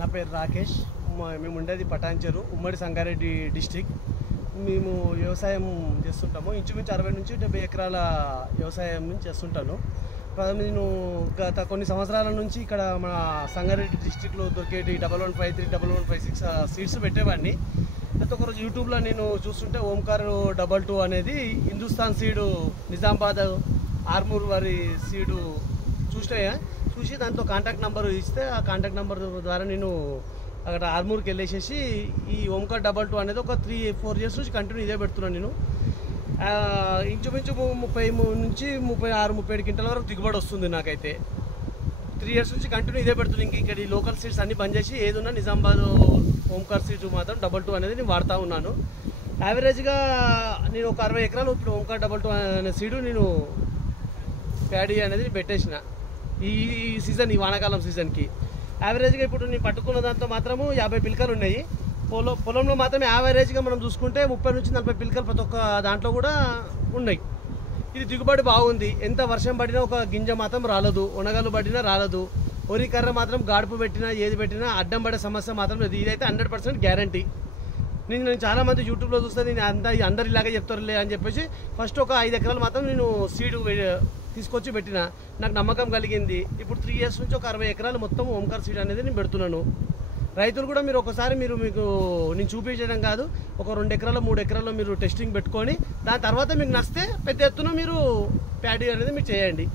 నా పేరు రాకేష్. మేము ఉండేది పటాన్చెరు, ఉమ్మడి సంగారెడ్డి డిస్టిక్. మేము వ్యవసాయం చేస్తుంటాము. ఇంచుమించు 60 నుంచి 70 ఎకరాల వ్యవసాయం చేస్తుంటాను. నేను గత కొన్ని సంవత్సరాల నుంచి ఇక్కడ మన సంగారెడ్డి డిస్టిక్లో దొరికేటి 1153, 1156 సీడ్స్ పెట్టేవాడిని. అయితే ఒకరోజు యూట్యూబ్లో నేను చూస్తుంటే ఓంకార్ 22 అనేది హిందుస్థాన్ సీడు నిజామాబాద్ ఆర్మూర్ వారి సీడు చూసి దాంతో కాంటాక్ట్ నెంబర్ ఇస్తే ఆ కాంటాక్ట్ నెంబర్ ద్వారా నేను అక్కడ ఆర్మూర్కి వెళ్ళేసేసి ఈ ఓంకార్ 22 అనేది ఒక 3-4 ఇయర్స్ నుంచి కంటిన్యూ ఇదే పెడుతున్నాను. నేను ఇంచుమించు 30 నుంచి 36-37 క్వింటల వరకు దిగుబడి వస్తుంది. నాకైతే 3 ఇయర్స్ నుంచి కంటిన్యూ ఇదే పెడుతున్నాను. ఇక్కడ ఈ లోకల్ సీడ్స్ అన్ని బంద్ చేసి ఏదున్నా నిజామాబాద్ ఓంకార్ సీడ్స్ మాత్రం 22 అనేది నేను వాడుతూ ఉన్నాను. యావరేజ్గా నేను ఒక 60 ఎకరాలు ఇప్పుడు ఓంకార్ 22 అనే సీడు నేను ప్యాడీ అనేది పెట్టేసిన ఈ సీజన్, ఈ వానాకాలం సీజన్కి. యావరేజ్గా ఇప్పుడు నేను పట్టుకున్న దాంతో మాత్రము 50 పిలకలు ఉన్నాయి. పొలంలో మాత్రం యావరేజ్గా మనం చూసుకుంటే 30 నుంచి 40 పిలకలు ప్రతి ఒక్క దాంట్లో కూడా ఉన్నాయి. ఇది దిగుబడి బాగుంది. ఎంత వర్షం పడినా ఒక గింజ మాత్రం రాలదు, ఒనగలు పడినా రాలదు. వరి కర్ర మాత్రం గాడుపు పెట్టినా ఏది పెట్టినా అడ్డం పడే సమస్య మాత్రం లేదు. ఇదైతే 100% గ్యారంటీ. నేను చాలామంది యూట్యూబ్లో చూస్తే నేను అందరు ఇలాగే చెప్తారులే అని చెప్పేసి ఫస్ట్ ఒక 5 ఎకరాలు మాత్రం నేను సీడు తీసుకొచ్చి పెట్టిన. నాకు నమ్మకం కలిగింది. ఇప్పుడు 3 ఇయర్స్ నుంచి ఒక 60 ఎకరాలు మొత్తం ఓంకార్ సీడ్ అనేది నేను పెడుతున్నాను. రైతులు కూడా మీరు ఒకసారి మీకు నేను చూపించడం కాదు, ఒక 2 ఎకరాలు 3 ఎకరాల్లో మీరు టెస్టింగ్ పెట్టుకొని దాని తర్వాత మీకు నచ్చితే పెద్ద ఎత్తున మీరు ప్యాడీ అనేది మీరు చేయండి.